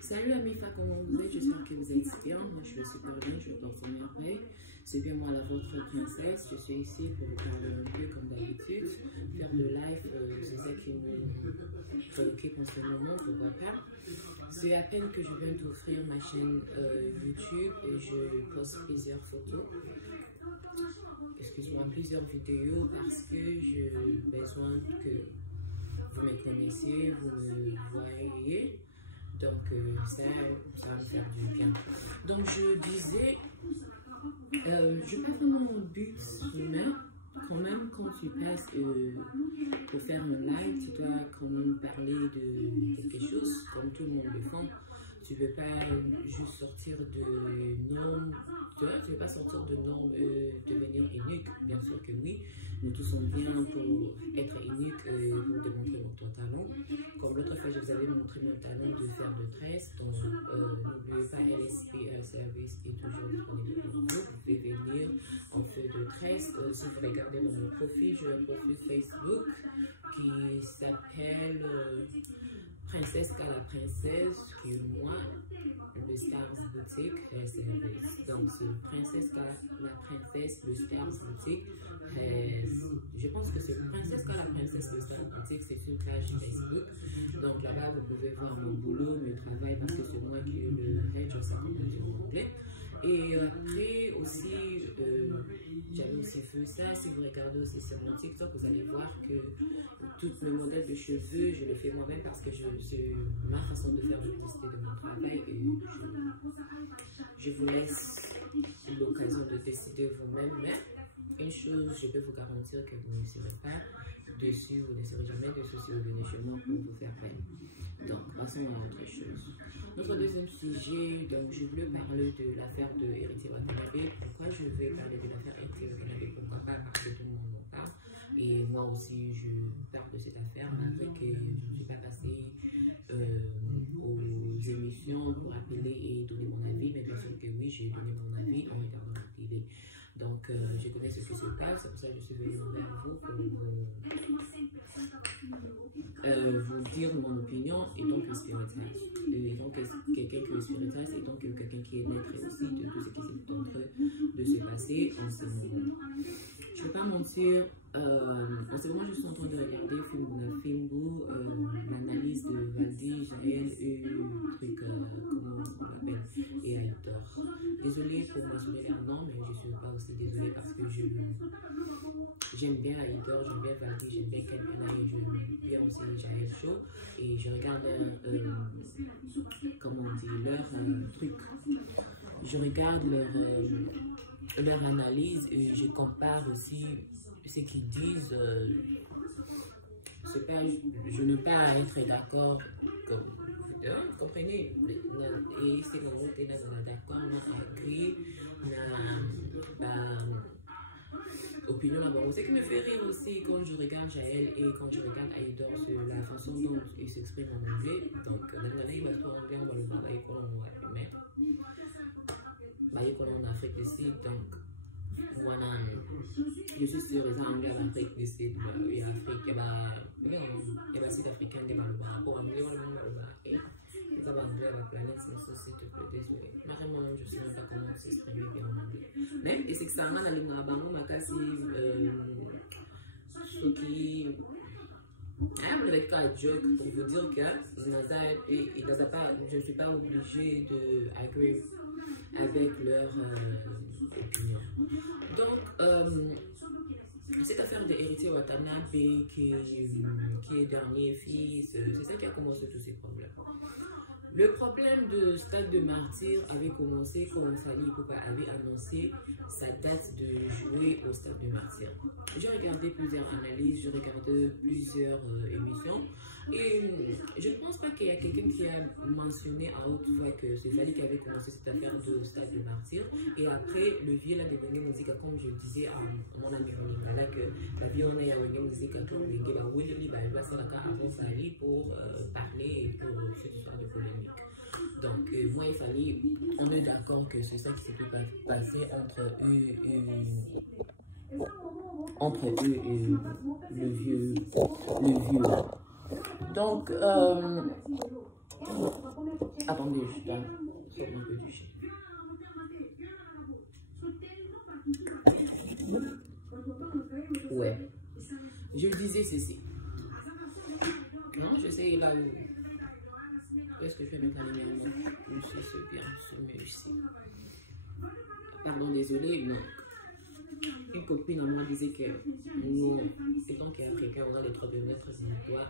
Salut Amifa, comment vous êtes? J'espère que vous êtes bien. Moi je vais super bien, je porte en merveille. C'est bien moi la votre princesse. Je suis ici pour vous parler un peu comme d'habitude. Faire de live, c'est ça qui me préoccupe en ce moment, pourquoi pas. C'est à peine que je viens d'ouvrir ma chaîne YouTube et je poste plusieurs photos. Excuse-moi, plusieurs vidéos parce que j'ai besoin que vous me connaissiez, vous me voyez. Donc, ça va me faire du bien. Donc, je disais, je n'ai pas vraiment mon but, mais quand même, quand tu passes pour faire un live, tu dois quand même parler de quelque chose, comme tout le monde le fait. Tu ne peux pas juste sortir de normes, tu ne veux pas sortir de normes, devenir unique. Bien sûr que oui, nous tous sommes bien pour être unique et pour démontrer notre talent. Comme l'autre fois, je vous avais montré mon talent de faire de tresse. Donc, n'oubliez pas, LSP service est toujours disponible pour vous. Vous pouvez venir en feu de tresse. Si vous regardez dans mon profil, j'ai un profil Facebook qui s'appelle Princesse qu'à la princesse, qui est moi, le Stars Boutique Service. Donc, c'est Princesse qu'à la princesse, le Stars Boutique. Je pense que c'est Princesse qu'à la princesse, le Stars Boutique, c'est une page Facebook. Donc, là-bas, vous pouvez voir mon boulot, mon travail, parce que c'est moi qui ai le head, je sais comment dire en anglais. Et après aussi, j'avais aussi fait ça. Si vous regardez aussi sur mon TikTok, vous allez voir que tous mes modèles de cheveux, je le fais moi-même parce que c'est ma façon de faire de publicité de mon travail. Et je vous laisse l'occasion de décider vous-même. Mais une chose, je peux vous garantir que vous ne serez pas dessus, vous ne serez jamais dessus si vous venez chez moi pour vous faire peine. Donc, passons à autre chose. Notre deuxième sujet, donc je voulais parler de l'affaire de Héritier Watanabe. Pourquoi je vais parler de l'affaire Héritier Watanabe? Pourquoi pas? Parce que tout le monde en parle. Et moi aussi, je parle de cette affaire, malgré que je ne suis pas passée aux émissions pour appeler et donner mon avis. Mais bien sûr que oui, j'ai donné mon avis en regardant la télé. Donc, je connais ce qui se passe, c'est pour ça que je suis venue vers vous pour vous dire mon opinion et donc le spiritage. Et donc, quelqu'un qui est spirituel, et donc quelqu'un qui est maître aussi de tout ce qui est en train de se passer en ce moment. Je ne vais pas mentir, en ce moment, je suis en train de regarder Fimbu, l'analyse de Valdi, Jaël et truc, comment on l'appelle, et Hector. Désolée pour mentionner leur nom, mais je ne suis pas aussi désolée parce que j'aime bien Hector, j'aime bien Valdi, j'aime bien Kempiana et j'aime bien aussi Jaël Show. Et je regarde, comment on dit, leur truc. Je regarde leur analyse et je compare aussi ce qu'ils disent. Je ne peux pas être d'accord comme vous comprenez. Et c'est quand vous êtes d'accord, on a écrit, on a opinion là-bas. Ce qui me fait rire aussi quand je regarde Jaël et quand je regarde Aïdor sur la façon dont il s'exprime en anglais. Donc, il va se en anglais, on va le parler en Afrique du Sud. Donc, voilà, je suis sûre que anglais en Afrique du Sud, et l'Afrique, il y a des Sud-Africains qui vont anglais, et les anglais à la planète, s'il te plaît, désolé. Vraiment, je ne sais même pas comment s'exprimer bien en anglais. Mais, et c'est que ça m'a dit, ce qui avec toi, joke pour vous dire que je ne suis pas obligée d'agréer avec leur opinion. Donc, cette affaire de Héritier Watanabe qui est dernier fils, c'est ça qui a commencé tous ces problèmes. Le problème de Stade de Martyr avait commencé quand Fally Ipupa avait annoncé sa date de jouer au Stade de Martyr. J'ai regardé plusieurs analyses, j'ai regardé plusieurs émissions et je ne pense pas qu'il y a quelqu'un qui a mentionné à haute voix que c'est Fally qui avait commencé cette affaire de Stade de Martyr. Et après, le vieux a devenu musique, comme je disais à mon ami Rolingala, que la vie on a eu musique comme il va avant Fally pour parler et pour cette histoire de polémique. Donc, moi et Fally, on est d'accord que c'est ça qui s'est passé entre eux et le vieux. Donc, Attendez, je dois sortir un peu du jus. Ouais. Je le disais, ceci. Non, j'essaie là où est-ce que je vais mettre la lumière? C'est bien, c'est mieux ici. Pardon, désolé, non. Une copine à moi disait que nous, étant qu'Africains, on a les droits de mettre une loi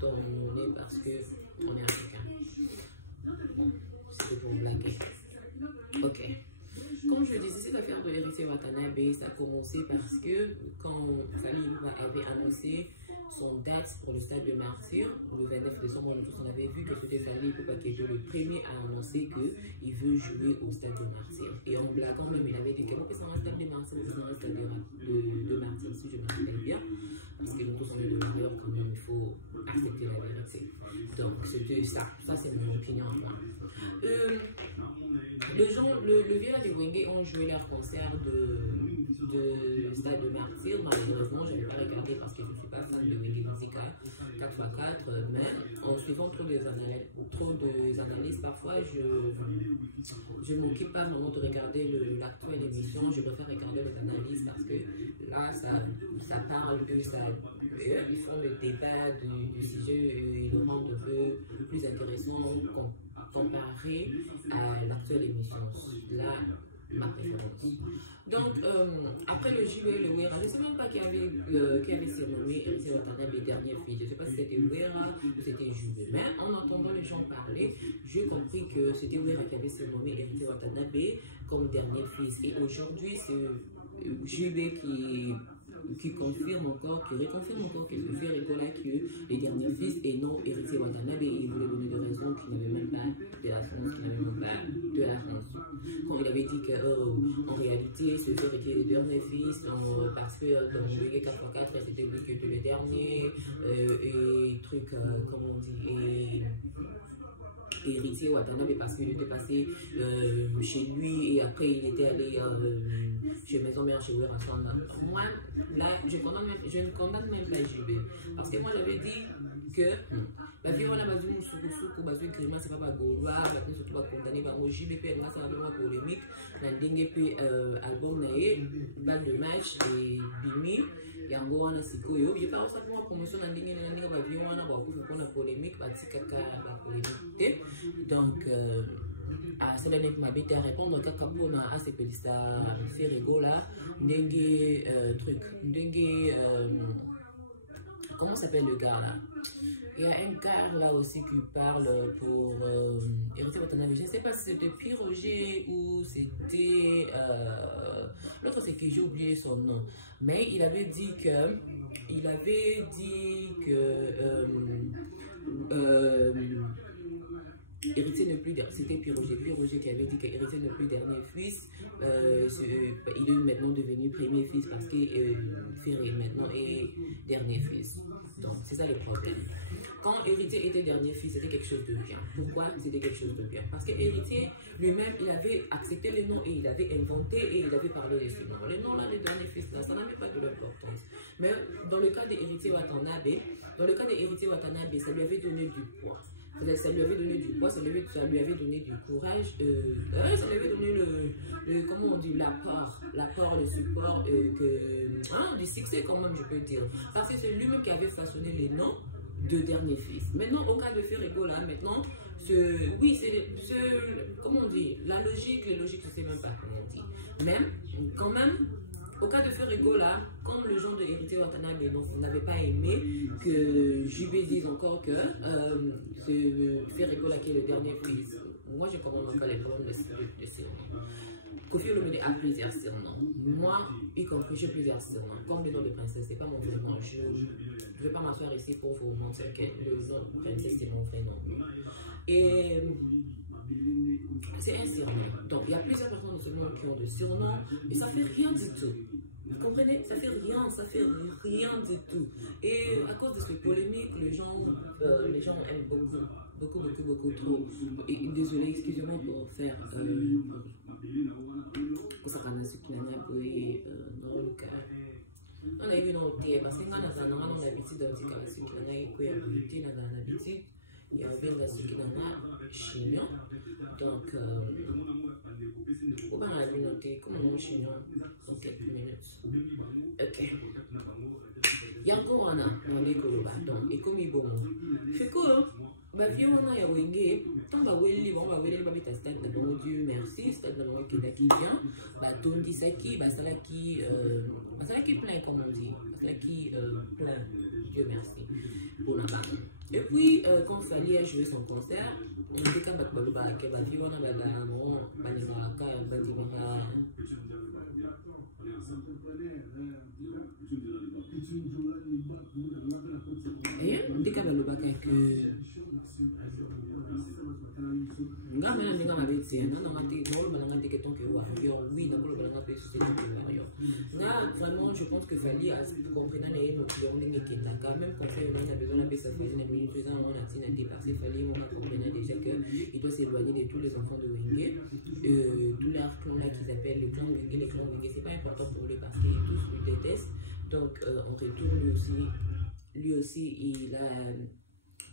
dont on est parce qu'on est africain. Bon, c'était pour blaguer. Ok. Comme je disais, cette affaire de Héritier Watanabe, ça a commencé parce que quand Fally Ipupa avait annoncé son date pour le stade de martyr, le 29 décembre, nous tous on avait vu que c'était Fally Ipupa qui était le premier à annoncer qu'il veut jouer au stade de martyr. Et en blaguant même, il avait dit qu'il c'est un stade de martyr, c'est un stade de martyr, si je me rappelle bien. Parce que nous tous on est de l'intérieur quand même, il faut accepter la vérité. Donc c'était ça, c'est mon opinion à moi. Le Vieux de Wenge ont joué leur concert de Stade de Martyr. Malheureusement, je n'ai pas regardé parce que je ne suis pas fan de Wenge Musica 4x4. Mais en suivant trop des analyses, parfois je ne m'occupe pas vraiment de regarder l'actuelle émission. Je préfère regarder les analyses parce que là, ça parle de ça. Ils font le débat du sujet et ils le rendent un peu plus intéressant comparé à l'actuelle émission. Là, ma préférence. Donc, après le JB, le Wera, je ne sais même pas qui avait surnommé Héritier Watanabe dernier fils. Je ne sais pas si c'était Wera ou c'était JB. Mais en entendant les gens parler, j'ai compris que c'était Wera qui avait surnommé Héritier Watanabe comme dernier fils. Et aujourd'hui, c'est JB qui confirme encore, qui réconfirme encore que c'est Ferregola qui est le dernier fils et non Héritier Watanabe. Et il voulait donner des raisons qu'il n'avait même pas de la France, qu'il n'avait même pas de la France. Quand il avait dit qu'en réalité, ce Fer était le dernier fils, parce que dans le Wenge 4x4, c'était lui qui était le dernier, et truc, comment on dit, et Héritier Watanabe parce qu'il était passé chez lui et après il était allé chez Maison Mère chez Wera. Moi, là, je ne condamne même pas JB parce que moi j'avais dit que la vie on a besoin de soukou, besoin de grimace, c'est pas gaulois, maintenant surtout pas condamné par moi JB puis ça va vraiment polémique, n'a dingue puis album naé, balle de match et Bimi. Et en gros, on a si cool. Il n'y a pas simplement promotion dans les avions, on a beaucoup de polémique, polémique. Donc, c'est là que ma bête à répondre à ces petits c'est rigolo là. Dengue, truc. Dengue, comment s'appelle le gars là? Il y a un gars là aussi qui parle pour Héritier Watanabe. Je ne sais pas si c'était Piroger ou c'était l'autre, c'est que j'ai oublié son nom. Mais il avait dit que Héritier n'est plus dernier, c'était Piroger qui avait dit qu'Héritier n'est plus dernier fils, il est maintenant devenu premier fils parce que Ferré maintenant est dernier fils. Donc c'est ça le problème. Quand Héritier était dernier fils, c'était quelque chose de bien. Pourquoi c'était quelque chose de bien? Parce que Héritier lui-même, il avait accepté les noms et il avait inventé et il avait parlé de ce nom. Les noms là, les derniers fils là, ça n'avait pas de l'importance. Mais dans le cas d'Héritier Watanabe, ça lui avait donné du poids. Ça lui avait donné du poids, ça lui avait donné du courage, ça lui avait donné comment on dit, l'apport, le support, du succès quand même, je peux dire. Parce que c'est lui-même qui avait façonné les noms de dernier fils. Maintenant, au cas de Ferrego là, maintenant, oui, comment on dit, la logique, les logiques, je ne sais même pas comment on dit. Même, quand même, au cas de Ferrego là, comme le genre de Héritier Watanabe n'avait pas aimé que JB dise encore que c'est Ferrego là qui est le dernier fils. Moi, je comprends encore les problèmes de surnoms. Koffi Olomide a plusieurs surnoms. Moi, y compris, j'ai plusieurs surnoms. Comme le nom de princesse, c'est pas mon vrai nom. Je ne vais pas m'asseoir ici pour vous montrer que le nom de princesse, c'est mon vrai nom. Et c'est un surnom. Donc, il y a plusieurs personnes dans ce monde qui ont des surnoms et ça fait rien du tout. Vous comprenez? Ça fait rien du tout. Et à cause de cette polémique, les gens aiment beaucoup trop. Et désolé, excusez-moi pour faire pour ça qu'on a ce qui n'a pas dans le cas. On a eu dans le thé parce que quand on a l'habitude de dire que ce qui n'a pas été dans l'habitude. Il y a un ce qui en a chignon. Donc, on va noter comment on chignon en quelques minutes. Ok. Il y a encore un an, donc, et comme il est bon. C'est cool. Bah, vieux, on a ya wenge, tant bah, weli, bon, bah, weli, bah, bita stade, bon, Dieu merci, stade, bon, qui vient, bah, tondi saki, bah, ça là qui plein, comme on dit, ça là qui plein, Dieu merci, pour la main. Et puis, quand Fally a joué son concert, on dit qu'à battre le bac, bah, vieux, on a bah, bon, bah, les maracas, bah, les maracas. Et on dit qu'à battre le bac avec nga mena ninga mabetse na ngati molo bana ngati que tant que oui donc le bana ngati c'est nga vraiment je pense que Fally a compris na ne motivé on est qui quand même quand on a besoin de sa famille na minute ça on a tina dépassé Fally on a compris déjà que il doit s'éloigner de tous les enfants de Wenge tous leurs clans là qu'ils appellent les clans Wenge c'est pas important pour lui parce qu'ils tous le détestent donc on retourne lui aussi il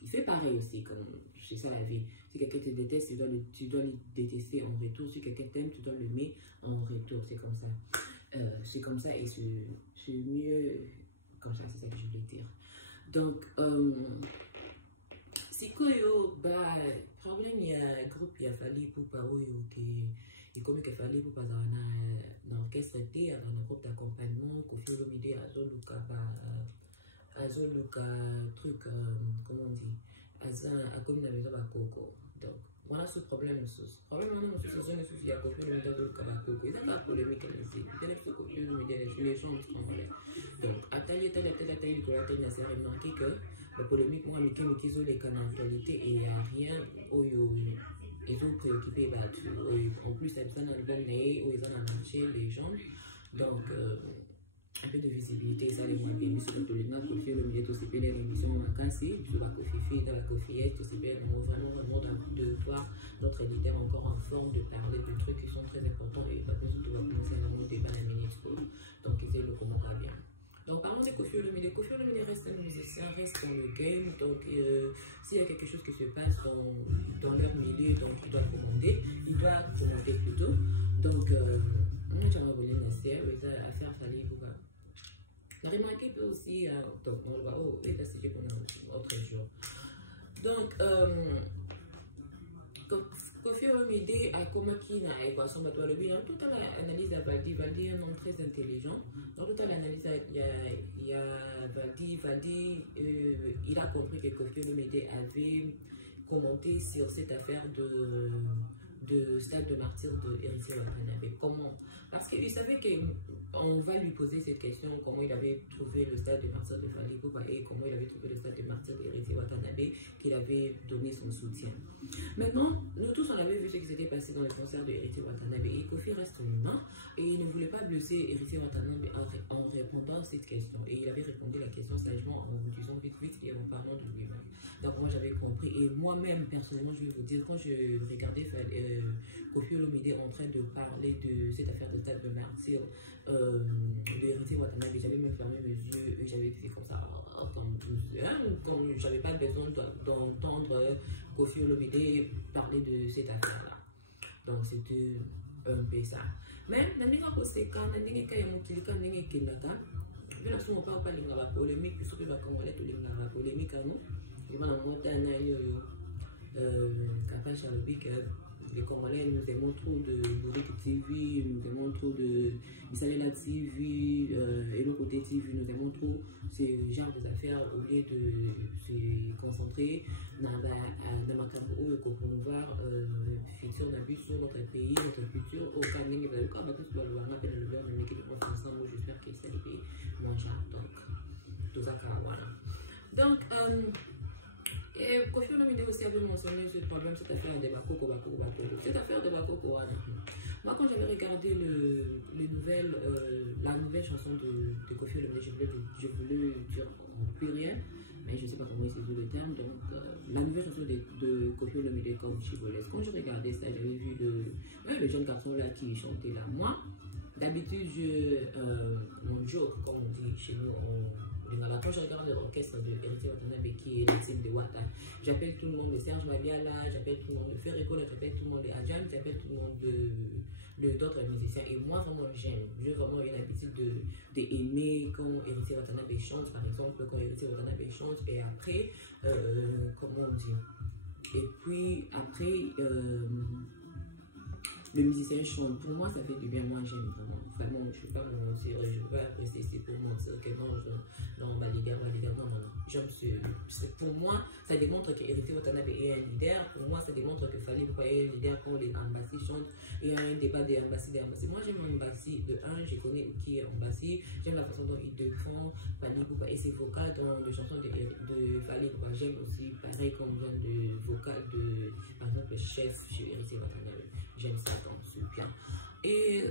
fait pareil aussi comme c'est ça la vie. Si quelqu'un te déteste, tu dois le détester en retour. Si quelqu'un t'aime, tu dois l'aimer en retour. C'est comme ça. C'est comme ça et c'est mieux comme ça. C'est ça que je voulais dire. Donc, c'est quoi yo? Bah, problème, il y a un groupe qui a fallu pour pas et comme il a fallu pour pas dans l'orchestre, dans un groupe d'accompagnement, Koffi Olomide, Azoluka, truc, comment on dit? À comme la maison à Coco. Donc, voilà ce problème. Le problème, on a il y a Koffi Olomide à Coco. Il y a pas de polémique ici. Il y a Koffi Olomide, les gens qui congolais. Donc, à tel, il a remarqué que la polémique, moi, ils ont les canaux d'actualité et il n'y a rien où ils ont préoccupé. En plus, il y a un album où ils ont marché les gens. Donc, un peu de visibilité, ça les moins bien. Sur le Tolina, Koffi Olomide, tout c'est bien l'émission en vacances, sur la Koffi, dans la Koffiette, tout c'est bien vraiment de voir notre éditeur encore en forme de parler de trucs qui sont très importants et pas besoin de commencer à avoir un débat à la minute. Donc, ils le comment pas bien. Donc, parlons de Koffi Olomide. Koffi Olomide reste un musicien, reste dans le game. Donc, s'il y a quelque chose qui se passe dans leur milieu, donc il doit commander plutôt. Donc, j'aimerais vous dire, c'est à faire Fally Poupa. La remarqué peut aussi, donc on va voir, et là c'est pendant un autre jour. Donc, Koffi Olomide a commis une équation de le bilan. Toute l'analyse de Valdy est un homme très intelligent. Dans toute l'analyse, il y a Valdy, il a compris que Koffi Olomide avait commenté sur cette affaire de stade de martyr de Héritier Watanabe. Comment? Parce qu'il savait qu'on va lui poser cette question, comment il avait trouvé le stade de martyr de Fally Poupa et comment il avait trouvé le stade de martyr d'Héritier Watanabe, qu'il avait donné son soutien. Maintenant, nous tous on avait vu ce qui s'était passé dans le concert de Héritier Watanabe et Koffi reste humain et il ne voulait pas blesser Héritier Watanabe en répondant à cette question. Et il avait répondu la question sagement en vous disant vite et en parlant de lui-même. Donc moi j'avais compris et moi-même personnellement je vais vous dire quand je regardais Koffi Olomide en train de parler de cette affaire de stade de martyr de Héritier Watanabe, j'avais même fermé mes yeux et j'avais fait comme ça comme j'avais pas besoin d'entendre Koffi Olomide parler de cette affaire-là. Donc c'était un peu ça. Mais dans les cas conséquents, dans les cas où il y a je ne sais pas si la polémique, puisque la Congolais, la polémique, non? Je vais les Congolais nous aimons trop de Bourrique TV, nous aimons trop de Misalela TV, et le côté TV, nous aimons trop ce genre d'affaires au lieu de se concentrer dans ma campagne pour promouvoir le futur d'abus sur notre pays, notre culture, au cas où il va y avoir un appel à l'ouvert, mais qui est ensemble, j'espère que c'est le pays. Moi, donc, tout ça, donc, et Koffi Olomide aussi avait mentionné ce problème, cette affaire de Bakoko. Cette affaire de Bakoko, moi quand j'avais regardé la nouvelle chanson de Koffi Olomide, je voulais dire en pluriel, mais je ne sais pas comment il s'est dit le terme, donc la nouvelle chanson de Koffi Olomide comme Chibolès. Quand je regardais ça, j'avais vu le jeune garçon là qui chantait là. Moi, d'habitude, mon joke, comme on dit chez nous Quand je regarde l'orchestre de Héritier Watanabe qui est la team de Wata, j'appelle tout le monde de Serge Mabiala, j'appelle tout le monde de Ferrico, j'appelle tout le monde de Adjam, j'appelle tout le monde d'autres musiciens. Et moi, vraiment, j'aime. J'ai vraiment une habitude d'aimer quand Héritier Watanabe chante, par exemple, quand Héritier Watanabe chante, et après, comment on dit? Et puis, après, le musicien chante. Pour moi, ça fait du bien. Moi, j'aime vraiment. Vraiment, je ne vais pas me mentir. Je ne vais pas apprécier. C'est pour mentir que non, on va leader. Non. J'aime pour moi, ça démontre que Héritier Watanabe est un leader. Pour moi, ça démontre que Fally Ipupa est un leader quand les Ambassi chantent. Il y a un débat des Ambassi. Moi, j'aime Ambassi. De un, je connais qui est Ambassi. J'aime la façon dont il défend Fally Ipupa et ses vocales dans les chansons de Fally Ipupa. J'aime aussi, pareil, comme genre de vocal de, par exemple, le chef chez Héritier Watanabe. J'aime ça dans ce bien. Et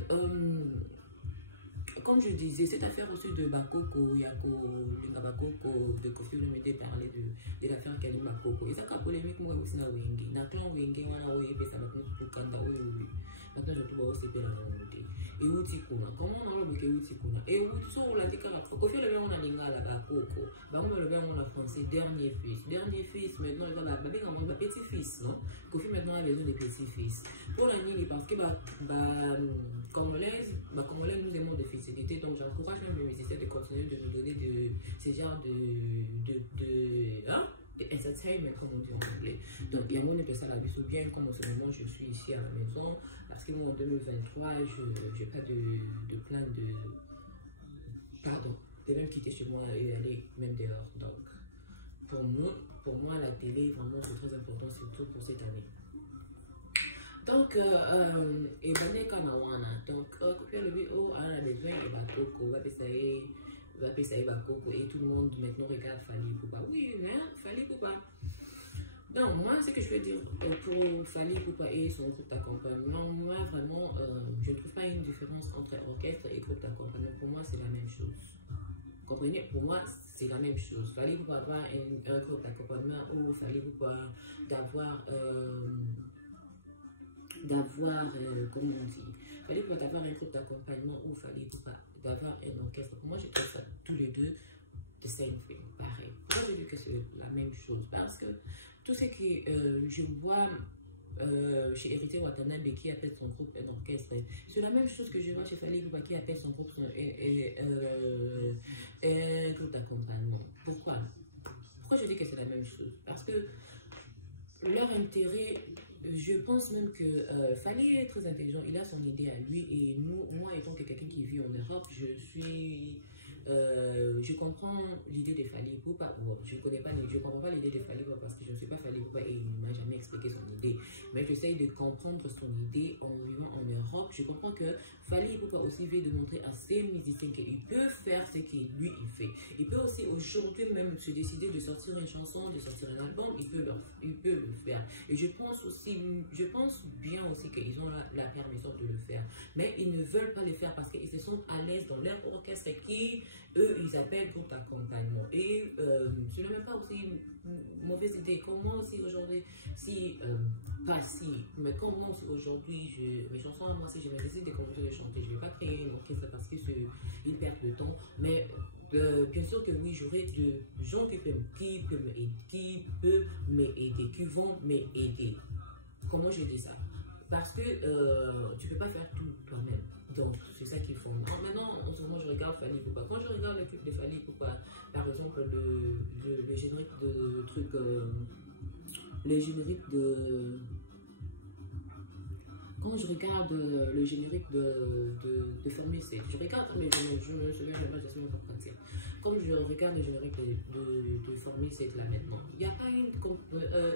comme je disais, cette affaire aussi de Bakoko, de Kofi Olomide parlait de l'affaire Kali Bakoko. Et ça a polémique, moi aussi, na Wenge. Na clan Wenge, on a oué, ça va tout kanda, oui. Maintenant, je trouve aussi bien la montée. Et où tu connais? Comment on a bloqué où tu connais? Et où tu sais, on l'a dit qu'à Kofi Olomide, on a l'inga la Bakoko. Bakoko, le on a français, dernier fils. Maintenant, il a un petit-fils, non? Kofi maintenant a besoin de petits-fils. Pour la nuit, parce que Congolais, nous aimons des fidélité, donc j'encourage même les musiciens de continuer de nous donner ce genre de entertainment, comme on dit en anglais. Donc, il y a un monde de ça la vie, ou bien comme en ce moment je suis ici à la maison, parce que moi en 2023, je n'ai pas de plan de même quitter chez moi et aller même dehors. Donc, pour moi, la télé, vraiment, c'est très important, surtout pour cette année. Donc, et Bané Kanawana, donc, Kofi Olomide, on a besoin de Bakoko, va passer Bakoko, et tout le monde maintenant regarde Fally Ipupa. Oui, mais Fally Ipupa. Donc, moi, ce que je veux dire pour Fally Ipupa et son groupe d'accompagnement, moi, vraiment, je ne trouve pas une différence entre orchestre et groupe d'accompagnement. Pour moi, c'est la même chose. Comprenez? Pour moi, c'est la même chose. Fally Ipupa avoir un groupe d'accompagnement ou Fally Ipupa d'avoir. Comment on dit, Fally Ipupa d'avoir un groupe d'accompagnement ou Fally Ipupa d'avoir un orchestre. Pour moi, je trouve ça tous les deux the same thing, pareil. Pourquoi je dis que c'est la même chose? Parce que tout ce que je vois chez Héritier Watanabe qui appelle son groupe un orchestre, c'est la même chose que je vois chez Fally Ipupa qui appelle son groupe un groupe d'accompagnement. Pourquoi je dis que c'est la même chose? Parce que leur intérêt, je pense même que Fally est très intelligent, il a son idée à lui, et moi étant quelqu'un qui vit en Europe, je comprends l'idée de Fally Ipupa. Bon, je comprends pas l'idée de Fally Ipupa parce que je ne suis pas Fally Ipupa et il ne m'a jamais expliqué son idée. Mais j'essaye de comprendre son idée en vivant en Europe. Je comprends que Fally Ipupa aussi veut démontrer à ses musiciens qu'il peut faire ce qu'il lui il fait. Il peut aussi aujourd'hui même se décider de sortir une chanson, de sortir un album, il peut le faire. Et je pense bien aussi qu'ils ont la permission de le faire. Mais ils ne veulent pas le faire parce qu'ils se sentent à l'aise dans leur orchestre qui, eux, ils appellent groupe d'accompagnement. Et ce n'est même pas aussi une mauvaise idée. Comment aussi aujourd'hui, mais comment aussi aujourd'hui, mes chansons à moi, si je me décide de commencer de chanter, je ne vais pas créer un orchestre parce qu'ils perdent le temps. Mais bien sûr que oui, j'aurai des gens qui peuvent m'aider, qui vont m'aider. Comment je dis ça? Parce que tu ne peux pas faire tout toi-même. Donc, c'est ça qu'ils font. Maintenant, en ce moment, je regarde Fally Ipupa. Quand je regarde le clip de Fally Ipupa, par exemple, le générique de truc, le générique de... Quand je regarde le générique de Formule 7, je regarde, mais je me souviens pas, je sais même pas quoi dire. Comme je regarde le générique de Formule 7 là maintenant, il n'y a pas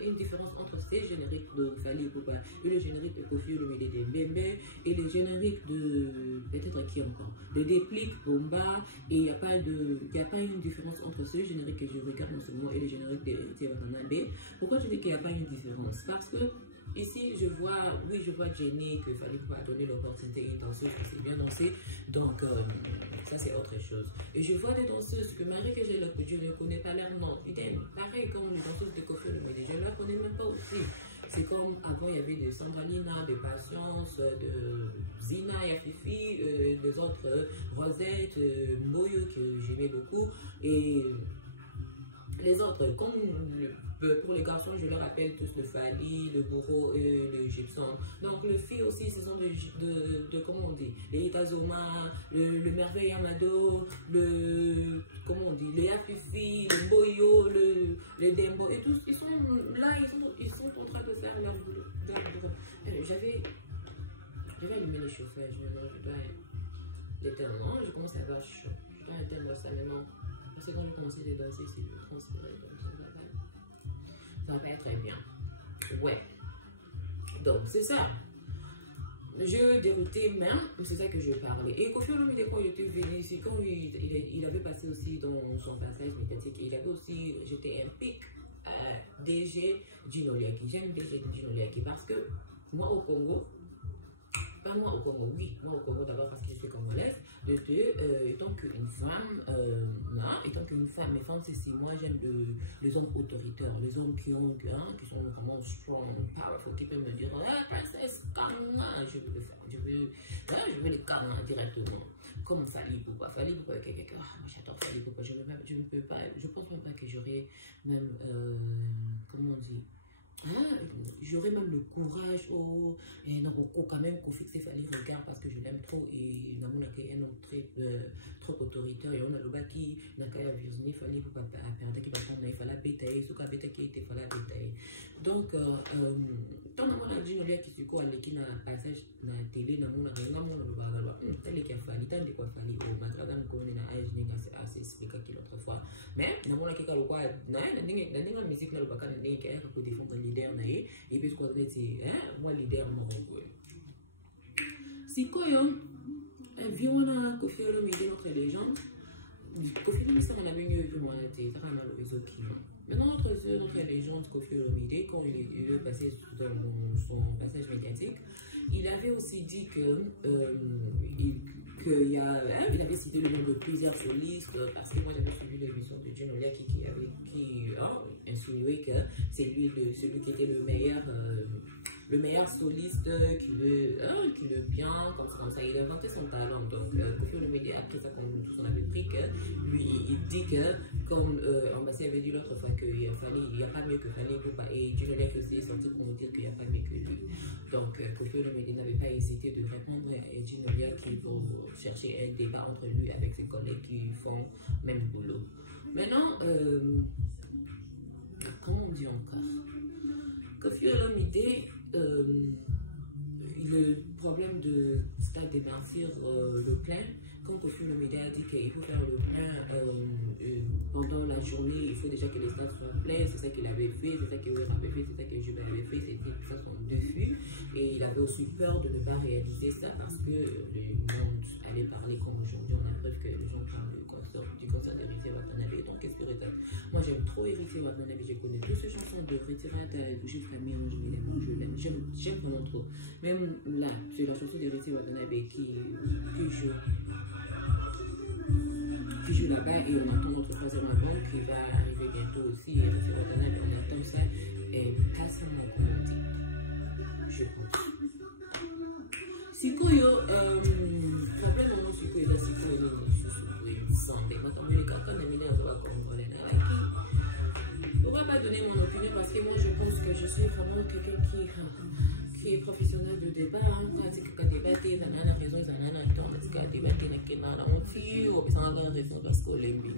une différence entre ces génériques de Fally Ipupa et le générique de Kofi Olomide de Mbembe et le générique de peut-être qui encore de Déplique Bomba, et il n'y a pas une différence entre ce générique que je regarde en ce moment et le générique de Héritier Watanabe. Pourquoi je dis qu'il n'y a pas une différence? Parce que ici, je vois Jenny, que Fally Ipupa a donné l'opportunité à une danseuse qui s'est bien dansée. Donc, ça, c'est autre chose. Et je vois des danseuses que Marie, que je ne connais pas leur nom. Idem, pareil comme les danseuses de Kofi Olomide, je ne la connais même pas aussi. C'est comme avant, il y avait de Sandralina, de Patience, de Zina et Fifi, des autres, Rosette, Moyo que j'aimais beaucoup. Et les autres, comme pour les garçons, je leur appelle tous le Fali, le Bourreau et le Gibson. Donc, les filles aussi, ce sont comment on dit, les Itazoma, le Merveille Amado, comment on dit, les Afifi, le Boyo, le Dembo, et tous, ils sont là, ils sont en train de faire leur boulot. J'avais allumé les chauffeurs, je dois l'éternellement, je commence à avoir chaud. Je dois éteindre ça maintenant. Parce que quand je commence à danser, c'est de transpirer, donc ça va pas être très bien. Ouais. Donc, c'est ça. Je déroutais même, c'est ça que je parlais. Et Koffi Olomide, quand il était venu ici, quand il avait passé aussi dans son passage médiatique, il avait aussi jeté un pic à DG Gino Liaki. J'aime DG Gino Liaki parce que moi au Congo, pas moi au Congo, oui, moi au Congo d'abord parce que je suis congolaise, de deux, étant qu'une femme, non, étant qu'une femme, mes femmes c'est si moi j'aime les hommes autoritaires, les hommes qui sont vraiment strong, powerful, qui peuvent me dire, ah, princesse, Kana, je veux le faire, je veux les Kana directement, comme Fally Ipupa, moi j'adore Fally Ipupa, je ne peux pas, je pense même pas que j'aurais même, comment on dit, j'aurais même le courage et quand même qu'on fixe Fally regarde parce que je l'aime trop et un homme trop autoritaire et on a le bas qui n'a qu'à visionner Fally pour pas perdre qui va prendre il fallait bétail ce qu'a bétail qui était fallait bétail donc tant on a dit nous qui se quoi les qui n'a passage na télé na mon rien mon le bas tel qui a fallu tant de quoi fallu au magasin qu'on est na âge n'est assez expliqué qu'il l'autre fois mais na mon qui a le quoi na musique na le bas quand n'est qui a pour défendre leader naé et puis ce qu'on dit moi leader mon rôle si quoi environ Koffi Olomide notre légende Koffi Olomide ça on a venu plus loin c'est ça mal au réseau qui maintenant notre légende Koffi Olomide quand il est passé dans son passage médiatique il avait aussi dit que il avait cité le nom de plusieurs solistes parce que moi j'avais suivi l'émission de Gino Liaki qui insinuait que c'est lui celui qui était le meilleur soliste qui le bien comme ça il inventait son talent donc Koffi Olomide après ça comme tous on avait pris que lui il dit que comme Ambassadeur avait dit l'autre fois qu'il n'y a pas mieux que Fally Ipupa et Gino Liaki aussi est sorti pour nous dire qu'il n'y a pas mieux que lui donc Koffi Olomide n'avait pas hésité de répondre à Gino Liaki pour chercher un débat entre lui avec ses collègues qui font même boulot maintenant comment on dit encore Koffi Olomide le problème de Stade de Bercyre le plein quand Koffi Olomide a dit qu'il faut faire le plein pendant la journée il faut déjà que les stades soient pleins c'est ça qu'il avait fait c'est ça que Wera avait fait c'est ça que Juba avait fait c'était ça son défi et il avait aussi peur de ne pas réaliser ça parce que le monde allait parler comme aujourd'hui on a preuve que les gens parlent du concert d'Héritier Watanabe donc qu'est-ce que moi j'aime trop Héritier Watanabe je connais toutes ces chansons de Retirate jusqu'à Mirange je l'aime j'aime vraiment trop même là c'est la chanson d'Héritier Watanabe qui joue là-bas et on attend notre troisième album qui va arriver bientôt aussi Héritier Watanabe on attend ça et passablement commenté je pense Sikoyo problème on Sikoyo là Sikoyo santé quand on met les caca on a mis dans le congolais on va pas donner mon opinion parce que moi je pense que je suis vraiment quelqu'un qui est professionnel de débat quand c'est que débattre ça n'a raison ça n'a temps parce que débattre n'a que n'a on fille ou ça n'a raison parce qu'on l'aime bien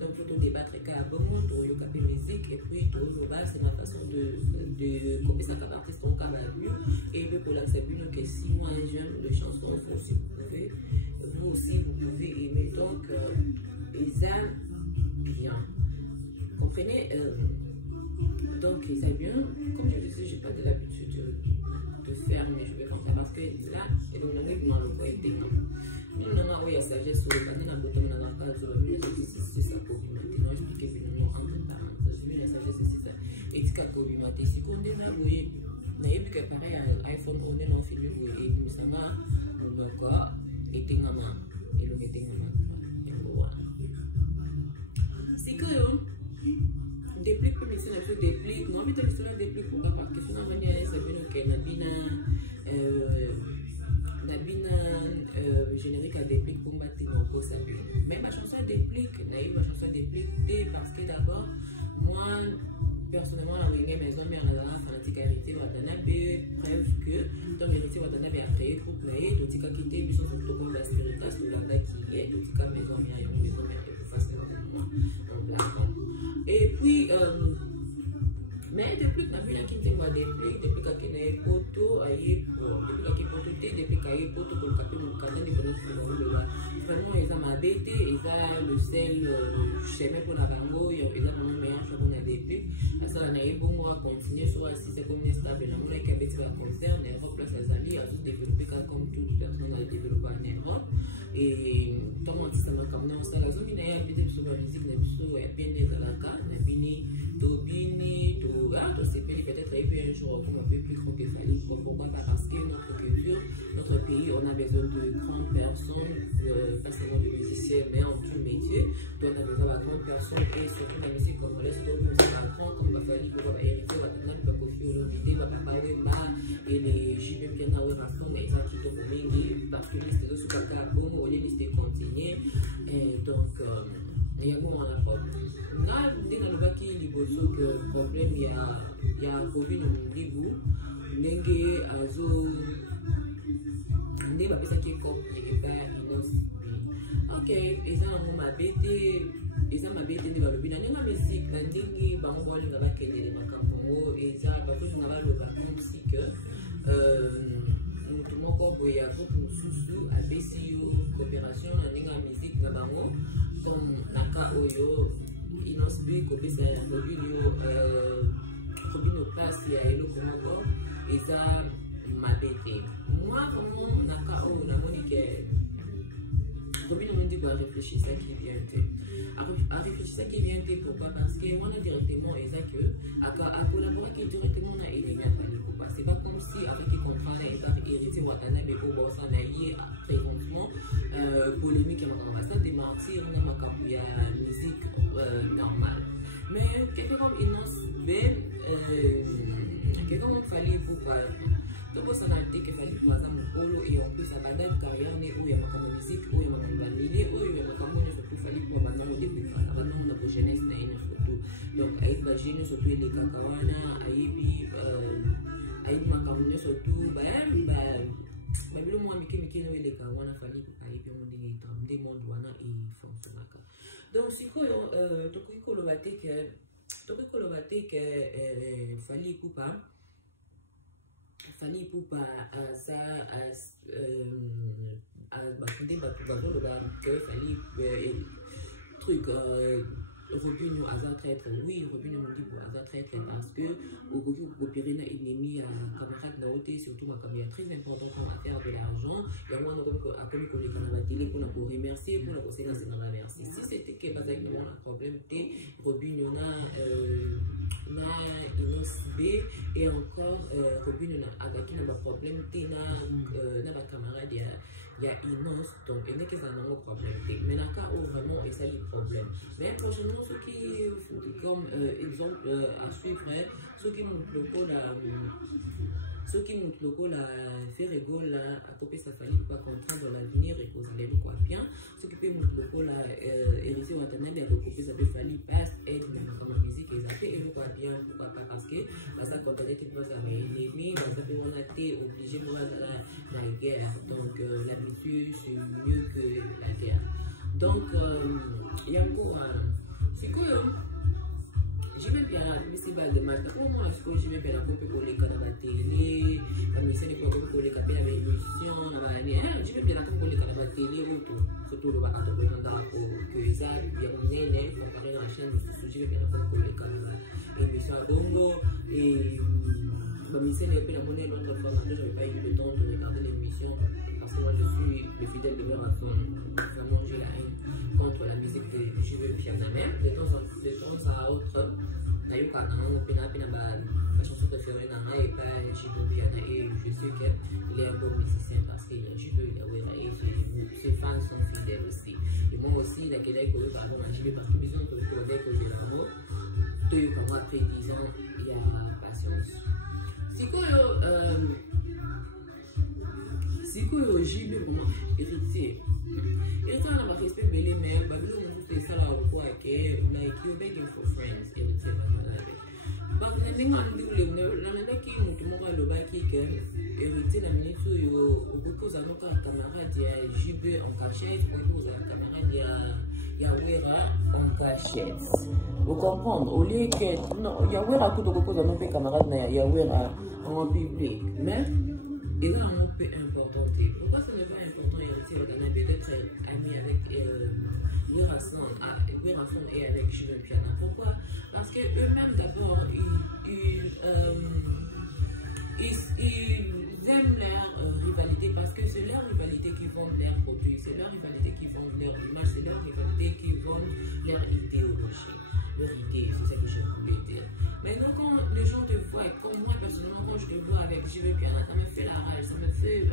donc faut tout débattre qu'à bon tout le cap musique et puis tout le bas c'est ma façon de copier ça comme artiste on cap et puis pour l'accepter que si moi j'aime les chansons vous aussi vous pouvez aimer donc ils aiment bien comprenez donc ça bien comme je disais j'ai pas de l'habitude de faire mais je vais faire ça parce que là et donc on est dans le point technique nous n'avons pas sagesse sur le panneau dans le bottom sur le c'est ça pour maintenant expliquer finalement entre parenthèses la sagesse c'est ça et tu as communiqué si on déjà voyez mais puis que pareil iPhone on est non filmé et nous ça va nous quoi et tingama et le tingama c'est que déplique pour mixer la déplique. Moi, je vais te déplique pourquoi? Parce que sinon, on va dire que générique à déplique pour battre nos causes. Mais ma chanson déplique, ma chanson déplique parce que d'abord, moi, personnellement, la maison, mais on a la fanatique hérité, preuve que donc hérité Watanabe a créé groupe naïe, donc il a quitté le protocole de la spiritas, le landa qui est, donc il a maison, mais et puis, mais depuis que Nabila qui te voit depuis qu'il y a des poteaux, depuis qu'il y a des poteaux pour le capé de Canada, vraiment, ils ont m'abêté, ils ont le sel, chemin pour la bango, ils ont vraiment meilleur choix qu'on a depuis. À ça, on a eu bon mois continuer sur la 6 comme stable. On a eu qu'à la concert, en Europe, là, ça s'allie, à tout développer comme toute personne a développé en Europe. Et tant que ça m'a comme dans la zone, il y a un sur la musique, il y a bien des alaka, il y a Bini, Tobini, peut-être un jour comme un peu plus grand que Fali. Pourquoi? Parce que notre culture, notre pays, on a besoin de grandes personnes, pas seulement de musiciens, mais en tout métier. Donc on a besoin de grandes personnes et surtout la musique congolaise. Donc on s'est grand comme Fali, pour hériter, Watanabe, pour confier au vidéo, Papa Wemba et les JB Piana Werason, mais ils ont quitté au Mingi parce que les stédos sont pas bon, on les listes continuent. Donc, il y a bon à la fois. Là, dans le bac, il y a problème, il y a Covid au Libu, Nengue, Azo, Ndeba, ça qui est comme il est pas ok, ils ont ma bête, ils ont ma bête de la musique, la musique, la dingue, bango, les gars qui est dans Congo, et ça, parce que nous avons le bac aussi que tout le monde il y a beaucoup sous à BCU coopération, la musique, la bango, comme Naka Oyo, Inosbi, Kobe, c'est un Robino, Robino Pass, il y a Elo Komoko, et ça m'a bête. Moi, vraiment, Naka Oyo, la monique. Robin m'a dit qu'on réfléchir ça qui vient à réfléchir ça qui vient pourquoi? Parce que moi directement et ça que à collaborer qui directement na élément fallait pourquoi c'est pas comme si avec les contrats là et par hérité Watanabe pour bosser en allié présentement polémique à ça démentir on a macabouille la musique normale mais quelqu'un comme Inos B quelqu'un comme fallait pour tout ça n'a été qu'il fallait pour ça mon polo et en plus ça va d'être carrière où il y a ma musique où il y a ma famille où il y a ma campagne surtout fallait pour abandonner au début abandonner la jeunesse na une surtout donc avec la jeunesse surtout les cacawana aibi ma campagne surtout le moi miki no les cacawana fallait pour aibi on dit des monde wana et fonctionner donc c'est quoi tokiko le baté que fallait pour pas fallait pour pas ça des bateaux que fallait truc Robin au hasard traître oui Robin me dit pour hasard traître parce que au goût coopérer na ennemi à camarade na haute surtout ma caméra très important quand on va faire de l'argent et moi on a comme les camarades télé pour remercier pour la conséquence de la remercier si c'était que pas avec un problème t Robin na inosb et encore Robin na avec un problème t na ba camarade il y a Inos, donc il n'y a qu'un problème. Mais dans le cas où vraiment il s'agit de problème. Mais prochainement, ceux qui, comme exemple à suivre, ceux qui montent le col à faire rigole à couper sa famille pour comprendre l'avenir et cause les quoi bien. Ceux qui peuvent monter le col à Élysée Watanabe à couper sa famille passe aide même comme la musique et ça fait et quoi bien pourquoi pas parce que ça quand on était plus à l'ennemi ça fait on a été obligé de voir la guerre donc l'habitude c'est mieux que la guerre donc il y a encore c'est que j'ai même bien la festival de matin. Comment est-ce que j'ai même bien la coupe pour les canaux à la télé, la mission n'est pas pour les capés à l'émission, j'ai même bien la coupe pour les canaux à la télé, surtout le bac à tomber dans que ça, il y a un nez, comparé à la chaîne, j'ai même bien la coupe pour les canaux à l'émission à Bongo, et ma mission n'est pas la monnaie, l'autre fois, je n'avais pas eu le temps de regarder l'émission, parce que moi je suis le fidèle de leur enfant, vraiment j'ai la haine contre la musique de Jules Piana, mais de temps à autre, la chanson préférée et pas Jules Piana et je sais sûr qu'il est un bon musicien parce qu'il a joué, il a oué, et ses fans sont fidèles aussi. Et moi aussi, la Québec, par exemple, j'ai parce que bisous, que je connais que j'ai l'amour. Tout comme après 10 ans, il y a patience. Si que j'ai vraiment héritier. Héritier, on a respect, mais les mères, on fait ça là, ou quoi, like, you're begging for friends, héritier, parce que les gens qui ont hérité la minute où vous avez un camarade qui JB en cachette, vous avez un camarade qui a Wera en cachette. Vous comprenez? Au lieu que. Non, il y a Wera tout le monde a un camarade, mais il y a Wera en public. Mais il y a un peu important. Pourquoi ce n'est pas important hériter? On a peut-être ami avec Wera Son et avec JB Piana. Pourquoi? Parce qu'eux-mêmes, d'abord, ils aiment leur rivalité parce que c'est leur rivalité qui vendent leurs produits, c'est leur rivalité qui vendent leur image, c'est leur rivalité qui vendent leur idéologie, leur idée, c'est ça que je voulais dire. Maintenant, quand les gens te voient, comme moi personnellement, quand je te vois avec JB Piana, ça me fait la rage, ça me fait.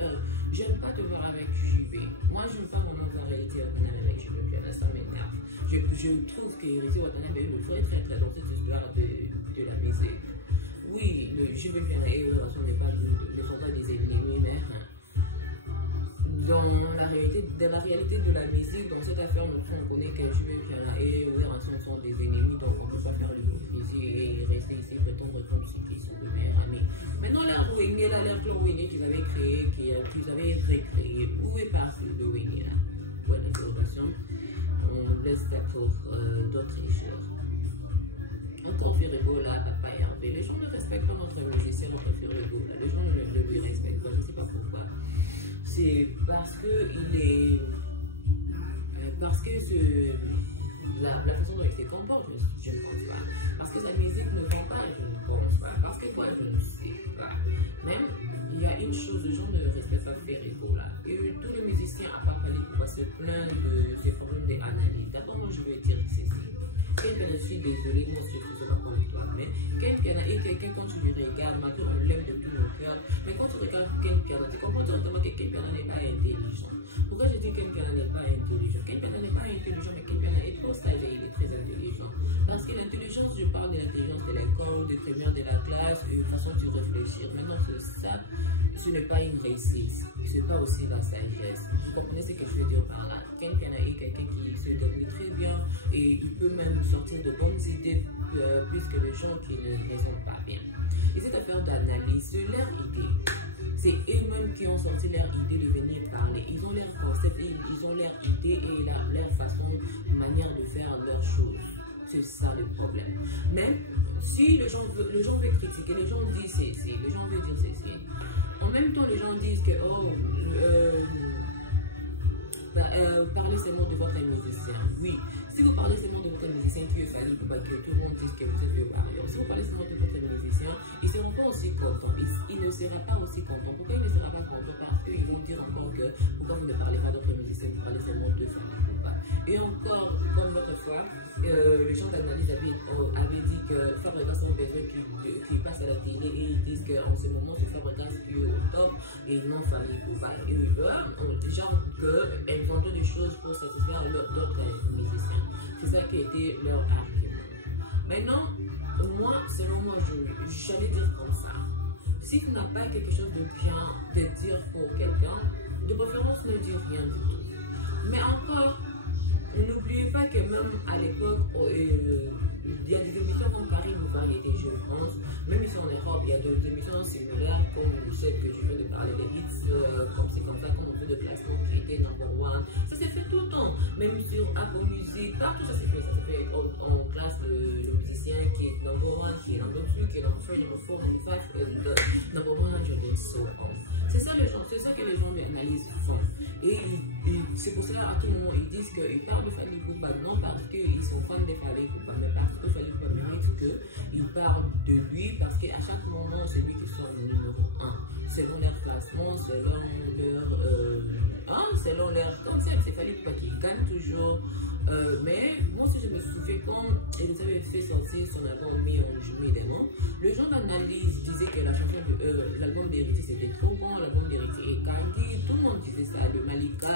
J'aime pas te voir avec JB. Moi, je ne veux pas vraiment voir réalité avec JB Piana, ça m'énerve. Je trouve que Héritier Watanabe est le vrai traître dans cette histoire de la musique. Oui, le JB Piana et Wera Son ne sont pas des ennemis, mais dans la réalité de la musique, dans cette affaire, on connaît que JB Piana et Wera Son sont des ennemis, donc on ne peut pas faire l'hypocrisie et rester ici prétendre comme si ils sont de meilleurs amis. Maintenant, leur Wingé, leur clan Wingé qu'ils avaient créé, qu'ils avaient recréé, où est passé le Wingé là? Point d'interrogation. On laisse ça pour d'autres jours. Encore Firigo là, Papa Hervé. Les gens ne respectent pas notre musicien, notre Firigo là. Les gens ne lui respectent pas, je ne sais pas pourquoi. C'est parce que il est. Parce que la façon dont il se comporte, je ne pense pas. Parce que sa musique ne vend pas, je ne pense pas. Parce que quoi, je ne sais pas. Même, il y a une chose, les gens ne respectent pas Firigo là. Et tous les musiciens, à part parler, pourquoi se plaindre de ces problèmes d'analyse. D'abord, moi, je veux dire ceci. Quelqu'un, je suis désolé, moi, je ne suis pas comme toi, mais quelqu'un quand tu lui regardes, malgré on l'aime de tout le cœur, mais quand tu regardes quelqu'un, tu comprends directement que quelqu'un n'est pas intelligent. Pourquoi je dis que quelqu'un n'est pas intelligent? Quelqu'un n'est pas intelligent, mais quelqu'un est trop sage et il est très intelligent. Parce que l'intelligence, je parle de l'intelligence de l'école, de première de la classe, une façon de réfléchir. Maintenant, ça, ce n'est pas une réussite, ce n'est pas aussi la sagesse. Vous comprenez ce que je veux dire par là? Quelqu'un qui se débrouille très bien et il peut même sortir de bonnes idées plus que les gens qui ne raisonnent pas bien. Et cette affaire d'analyse, c'est leur idée. C'est eux-mêmes qui ont sorti leur idée de venir parler. Ils ont leur concept, ils ont leur idée et leur façon, manière de faire leurs choses. C'est ça le problème. Mais si les gens veulent critiquer, les gens disent ceci, les gens veulent dire ceci. En même temps, les gens disent que parlez seulement de votre musicien. Oui, si vous parlez seulement de votre musicien qui est fallu, que tout le monde dise que vous êtes le warrior. Si vous parlez seulement de votre musicien, ils ne seront pas aussi contents. Il ne sera pas aussi content. Pourquoi il ne sera pas content? Parce qu'ils vont dire encore que pourquoi vous ne parlez pas d'autres musiciens, vous parlez seulement de famille. Et encore, comme l'autre fois, les gens d'analyse avaient dit que Fabregas c'est un besoin qui passe à la télé et ils disent qu'en ce moment c'est Fabregas qui est au top et non Fally Ipupa. Et eux, genre qu'elles ont des choses pour satisfaire d'autres musiciens. C'est ça qui était leur argument. Maintenant, moi, selon moi, j'allais dire comme ça. Si tu n'as pas quelque chose de bien de dire pour quelqu'un, de préférence ne dis rien du tout. Mais encore, n'oubliez pas que même à l'époque, il y a des émissions comme Paris ou Variété, je pense, même ici en Europe, il y a des émissions similaires comme celle que tu viens de parler, les hits, comme c'est comme ça, comme on fait de classement qui était number one. Ça s'est fait tout le temps, même sur Apple Music, partout ça s'est fait en classe le musicien qui est number one, qui est number two, qui est number three, number four, number five, number 100 and so on. C'est ça que les gens analysent font. Et c'est pour cela, à tout moment, ils disent qu'ils parlent de Fally Ipupa, non parce qu'ils sont fans de Fally Ipupa, mais parce que Fally Ipupa mérite qu'ils parlent de lui, parce qu'à chaque moment, c'est lui qui sort le numéro 1. Selon leur classement, selon leur concept, c'est Fally Ipupa qui gagne toujours Mais moi aussi, je me souviens quand ils avaient fait sortir son album Mi en juillet également, le genre d'analyse disait que la chanson de l'album d'Héritier c'était trop bon, l'album d'Héritier est candy, tout le monde disait ça, le Malika,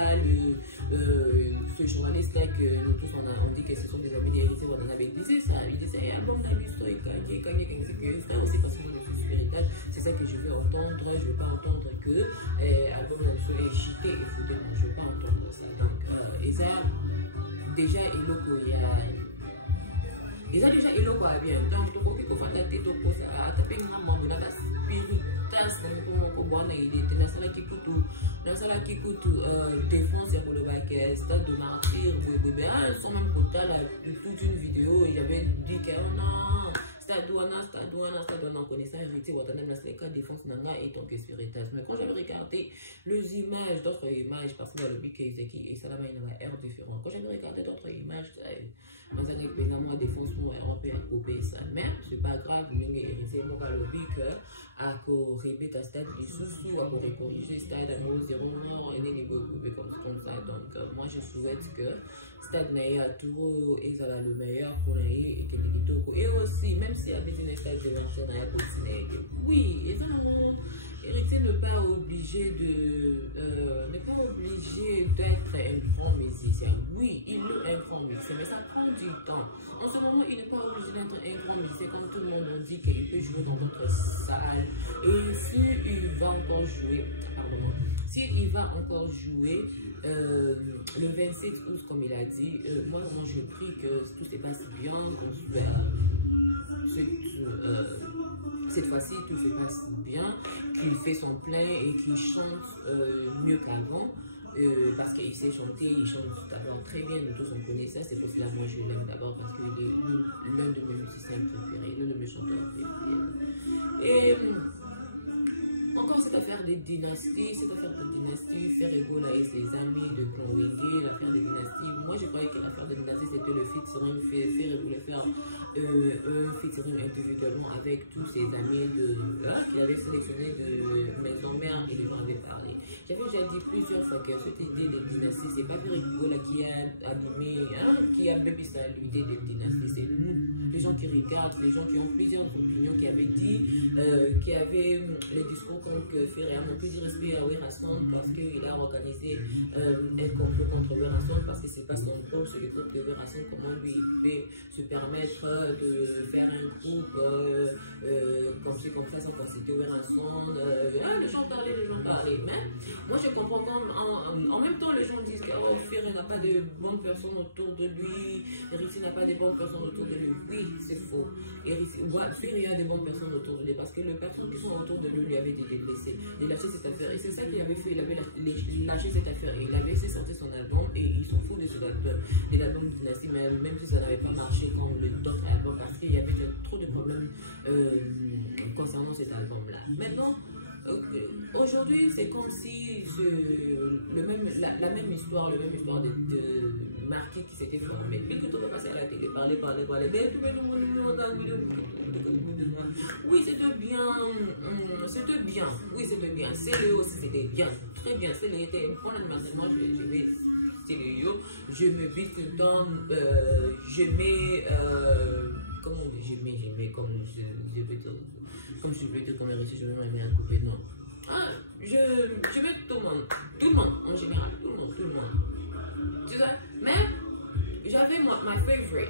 ce journaliste-là que nous tous on dit que ce sont des amis d'Héritier, on avait dit ça, il disait hey, album d'Héritier est candy, c'est ça aussi parce que moi je suis spirituel, c'est ça que je veux entendre, je ne veux pas entendre que album d'Héritier est cheaté et foutu, non, je ne veux pas entendre ça. Donc, et ça, déjà, il y a déjà il quoi bien donc tu peux que faire tête au poste à taper un membre na spiritas ko bona idée na sala qui coûte défense pour le bac stade de martyr bébé sans même portal toute une vidéo il avait dit que non stade douana on connaissait Héritier Watanam la séquence défense nanga et donc spiritas mais quand j'avais regardé les images d'autres images parce que le bic et Salama il avait air différent quand j'avais regardé d'autres images mais avec évidemment défoncement européen coupé ça mais c'est pas grave mais Héritier moi le bic à corriger stade et sous à corriger stade à nous 0 et des coupé comme ça donc moi je souhaite que stade meilleur tour et ça le meilleur pour les et aussi même si avec une stade de l'ancien oui et ça Héritier n'est pas obligé d'être un grand musicien. Oui, il est un grand musicien, mais ça prend du temps. En ce moment, il n'est pas obligé d'être un grand musicien, comme tout le monde nous dit qu'il peut jouer dans d'autres salles. Et s'il va encore jouer, s'il va encore jouer le 27 août, comme il a dit, moi je prie que tout se passe bien, cette fois-ci tout se passe bien, qu'il fait son plein et qu'il chante mieux qu'avant parce qu'il sait chanter, il chante d'abord très bien, nous tous on connaît ça, c'est pour cela moi je l'aime d'abord parce qu'il est l'un de mes musiciens préférés, l'un de mes chanteurs préférés. Et encore cette affaire de dynastie, Ferrego là et ses amis de Clonwenge, l'affaire de dynastie. Moi je croyais que l'affaire de dynastie c'était le featuring, Ferrego voulait faire un featuring individuellement avec tous ses amis qu'il avait sélectionné de Maison Mère et les gens avaient parlé. J'avais déjà dit plusieurs fois que cette idée de dynastie, c'est pas Ferrego là qui a abîmé, qui a baby ça l'idée de dynastie, c'est nous, les gens qui regardent, les gens qui ont plusieurs opinions, qui avaient dit, qui avaient les discours que Ferré a plus de respect à Werrason parce qu'il a organisé un complot contre Werrason parce que c'est pas son tour, c'est le groupe de Werrason, comment lui peut se permettre de faire un groupe comme ça sans consulter Werrason. Les gens parlaient, mais moi je comprends en même temps les gens disent que Ferré n'a pas de bonnes personnes autour de lui, Héritier n'a pas de bonnes personnes autour de lui. Oui, c'est faux. Ferré a des bonnes personnes autour de lui parce que les personnes qui sont autour de lui avaient été blessées, il a lâché cette affaire et c'est ça qu'il avait fait, il avait lâché cette affaire et il avait laissé sortir son album et ils s'en foutent de l'album Dynastie, même si ça n'avait pas marché comme d'autres albums parce qu'il y avait trop de problèmes concernant cet album là. Maintenant aujourd'hui c'est comme si la même histoire de Marquis qui s'était formé, puis que tout va passer à la télé, parler, oui c'était bien, c'est le aussi c'était bien, très bien, c'est le était un bon animateur, je me bite dans, je mets, comment on dit, je mets comme je peux dire comme Héritier, je vais m'aimer à couper, non. Je mets tout le monde, en général, tout le monde. Tu sais, mais j'avais ma favorite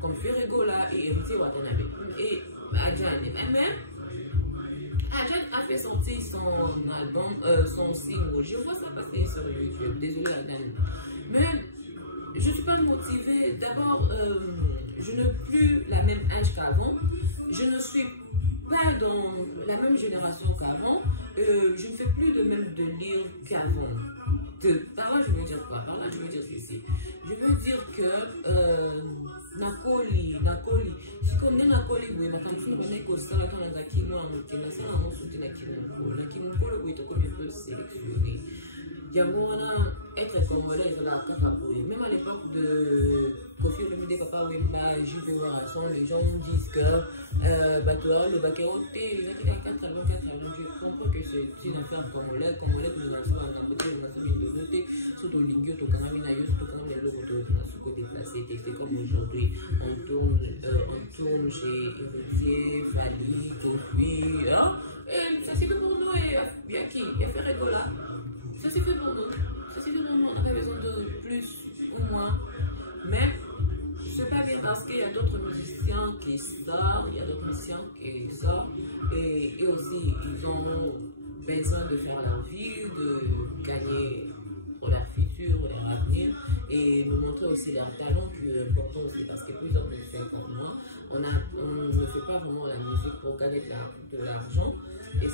comme Ferrego là et Héritier Watanabe et Adjan. Mais Adjan a fait sortir son album, son single. Je vois ça passer sur YouTube. Désolé Adjan. Mais je ne suis pas motivée. D'abord, je n'ai plus la même âge qu'avant. Je ne suis pas dans la même génération qu'avant. Je ne fais plus de même délire qu'avant. Par là, je veux dire quoi? Par là, je veux dire ceci. Je veux dire que Nakoli, si on est Nakoli, oui, ma canne on est comme ça, quand on a qui nous a monté, la salle a monté la qui nous a monté, oui, tout comme un peu sélectionné. Diamouana, être congolais, c'est la cafabouille. Même à l'époque de Kofi Olomide, Papa Wemba, Jules Warasson, les gens disent que Batoa, le Bakéroté, les acquis 4 albums, je comprends que c'est une affaire congolaise, que nous avons en Gamboté, nous avons une doté, surtout l'Ingio, tout quand même, surtout quand même, le côté déplacé, c'est comme aujourd'hui, on tourne chez Héritier, Fali, Kofi, hein, et ça c'est fait pour nous, et Yaki, et Ferregola. Ça c'est fait pour nous. Ça c'est fait pour nous. On avait besoin de plus ou moins. Mais c'est pas bien parce qu'il y a d'autres musiciens qui sortent. Il y a d'autres musiciens qui sortent. Et aussi, ils ont besoin de faire leur vie, de gagner pour leur futur, leur avenir. Et nous montrer aussi leur talent, qui est important aussi parce que plusieurs musiciens comme moi, on ne fait pas vraiment la musique pour gagner de l'argent. Et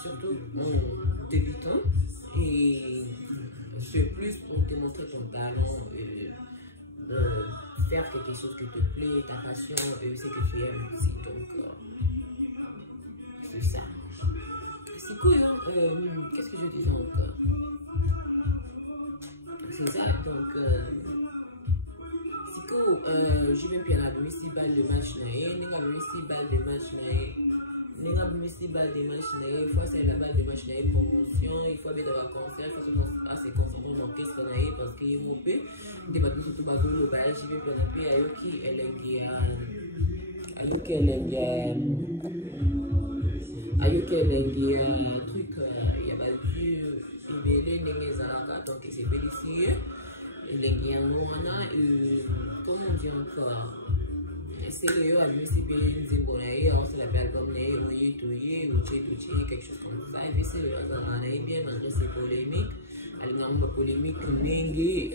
surtout débutant, et c'est plus pour te montrer ton talent, faire quelque chose qui te plaît, ta passion, et ce que tu aimes aussi. Donc, c'est ça. C'est cool, hein? Qu'est-ce que je disais encore? C'est ça, donc, c'est cool. Je vais bien la ici, balle de match naïe, balle de match naïe. Nous avons ici balle de match naïe, fois c'est la balle de match naïe promotion, il faut bien avoir concert, il faut se concentrer en orchestre naïe parce qu'il y a un peu des bateaux surtout bateaux le bail, je vais bien appeler à Yoki, elle est truc, il y a battu, il est né Zalaka, donc c'est délicieux, il est bien moana, comment on dit encore? C'est le yo à l'université Nzimbonaye, on se l'appelle comme Naye, Oye, Toye, Uche, quelque chose comme ça. Et puis c'est le Zanaye, bien malgré ses polémiques. Elle n'a pas polémique, Nengue.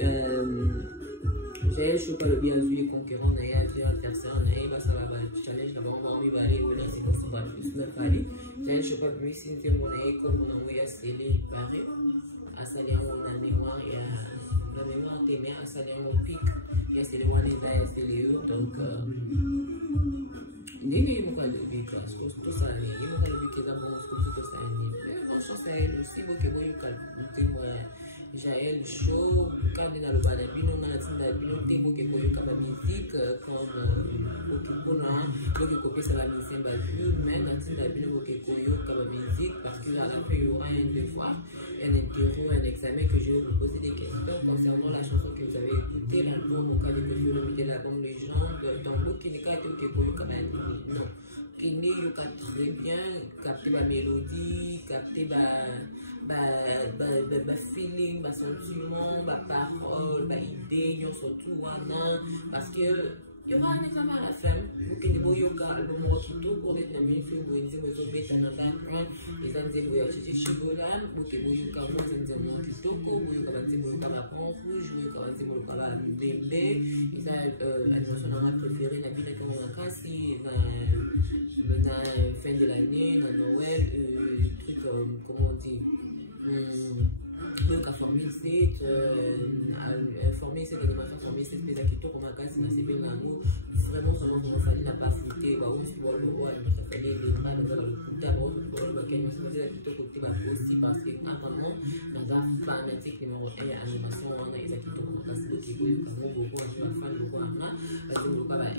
J'ai choqué le bien vu les concurrents, Naye, à dire adversaire, Naye, ça va challenge d'abord, on va aller, on a c'est pour ça, on va plus me parler. J'ai choqué le bien si Nzimbonaye, comme on a envoyé à Célé, pareil. À Célé, on a mémoire, et la mémoire témère, à Célé, on pique. Yes, c'est le one c'est le donc n'est pas le big class, tout ça n'est pas le big class, tout ça n'est pas chose c'est aussi beaucoup que moi Jaël show quand dans le balabino on a la tinda bino tembo que koyo kaba musique comme okipona donc copier ça la musique plus mais dans tinda bino que koyo kaba musique parce que à la fin il y aura un devoir un interview un examen que je vais vous poser des questions concernant la chanson que vous avez écoutée l'album au cas de que vous le l'album les gens dans le qui n'est pas que koyo kaba non qui n'est pas très bien capter la mélodie capter feeling, sentiment, parole, idée, surtout parce que il y aura un examen à la fin. Vous qui ne voyez pas le mot qui tout pour être ami, vous voyez que vous avez un background, les amis vous avez acheté chez Golan, vous qui voyez que vous avez un mot qui tout, vous voyez que vous avez un pont rouge, vous voyez que vous avez un bébé, et ça, l'animation préférée, la vie quand on a cassé, la fin de l'année, la Noël, truc, comment on dit. Donc à former cette animation, former cette espèce qui tourne en casse, c'est bien l'amour. Vraiment, ça n'a pas fouté. Bah, on se voit le roi, ça fallait le train de le couteau, le baquet, mais c'est plutôt côté aussi parce que apparemment, dans la fanatique numéro 1 animation, on a les qui tournent en casse, qui est beaucoup, fan de quoi,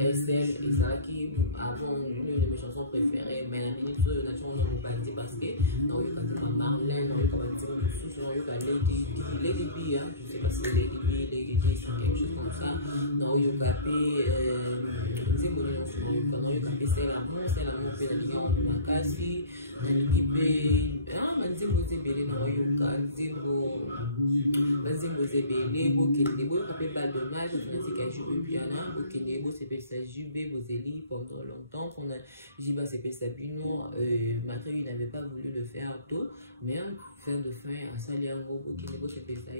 SL, et ça qui, avant, une de mes chansons préférées, mais la minute de la chanson, on pas dit parce que, non, il y a Marlène, non, il y a Lady B, hein, je sais pas si Lady B, c'est quelque chose comme ça. Non, il y a c'est l'amour, c'est la ligue, on a cassé, la ligue B, ah, Manzimbo Zébélé, non, il y a Manzimbo Zébélé, Bokende, Bokende, balle de match, c'est qu'un jeu de piano, Bokende, c'est ça, Jubé, Bozeli, pendant longtemps, qu'on a Jiba, c'est Sabino, maintenant il n'avait pas voulu le faire tôt, mais fin de fin, à Saliango, Bokende, c'est ça,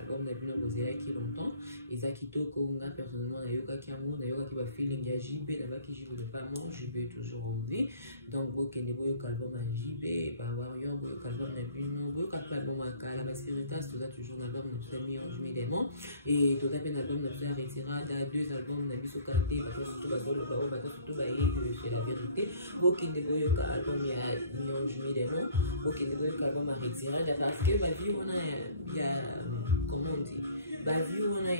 album n'a plus Bozeli qui longtemps, et ça qui toque, on a personnellement, Nayoka qui a un mot, Nayoka qui va feeling, il y a Jibé, là-bas qui joue le pas mort, Jibé toujours en vie, donc Bokende, Boyoka album à Jibé, par Warrior, Boyoka album n'a plus, Boyoka album à Kala, la Spiritas, tout ça toujours l'album n'a plus mis en juillet des mots, et tout à fait l'album n'a plus arrêté, deux albums n'a plus au canté, parce que surtout, le barreau, surtout, c'est la vérité. Beaucoup de albums, il y a mis des noms. Beaucoup de albums à retirer parce que ma vie, on a, comment on dit, ma vie, on a,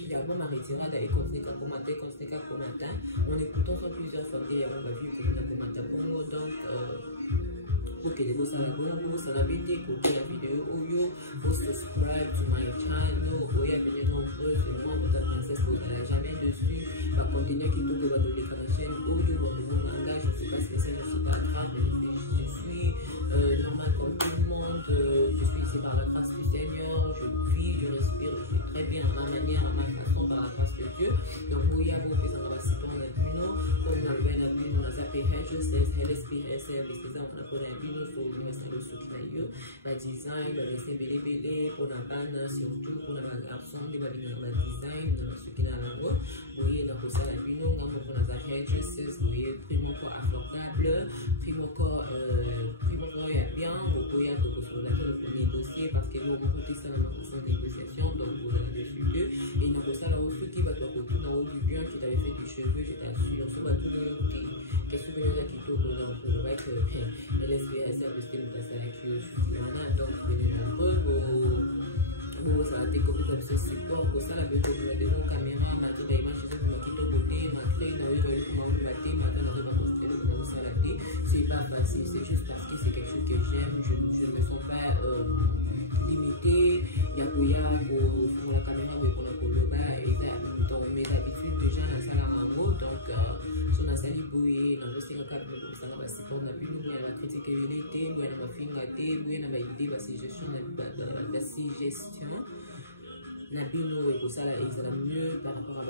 il y a album à retirer d'ailleurs, quand c'est qu'à commenter, on écoute sur plusieurs fois, il y a ma vie, pour commenter pour moi, donc, pour que les boss à la bonne, ça va vite, pour que la vidéo, vous subscribe to my channel, vous y avez nombreux, c'est le monde de la princesse, vous n'allez jamais dessus, va continuer qui tout que va donner la chaîne, mon langage, je ne suis pas spécial, je ne suis pas grave, je suis normal comme tout le monde, je suis ici par la grâce du Seigneur, je vis, je respire, je suis très bien à ma manière, à ma façon, par la grâce de Dieu, donc vous y avez fait ça, on va s'y prendre un pino, on a vu un pino, on a zappé Hedges, LSP, service, on a pris un pino, sur l'université de Soukinayo, la design, la laisser belé, pour la banne, surtout pour la garçon, les design, ce qui n'a pas la route, vous voyez, on a posé la pino, on a pris la Hedges, vous voyez, prix mon corps affordable, prix mon corps est bien, vous pouvez avoir sur la le premier dossier, parce que nous, on peut ça dans la façon de négociation, donc vous avez dessus deux, et nous, ça, là, aussi, qui va te retrouver dans le haut du bien, qui t'avait fait du cheveu, j'étais sûr, on se va tout le monde qui est souvenu là qui tourne dans le vrai que l'SPS a posté le passage avec eux, donc venez nombreux, pour ça a été copié comme ce support, pour ça, la bête de la caméra, maintenant, il m'a chez eux, qui t'ont côté, m'a créé, n'a eu comment on l'a dit, maintenant, on va poster le comment ça l'a dit, c'est pas facile, c'est juste parce que c'est quelque chose que j'aime, je ne me sens pas limité, il y a pour la caméra, mais pour le bas, et dans mes habitudes, déjà, dans ça, là, en haut, donc, sur la salle, bouillée, dans le signe, ça va se prendre la plus nouvelle, la critique et l'unité, vous avez ma finger, vous avez ma idée, la suggestion, la bino et pour ça, ça va mieux par rapport à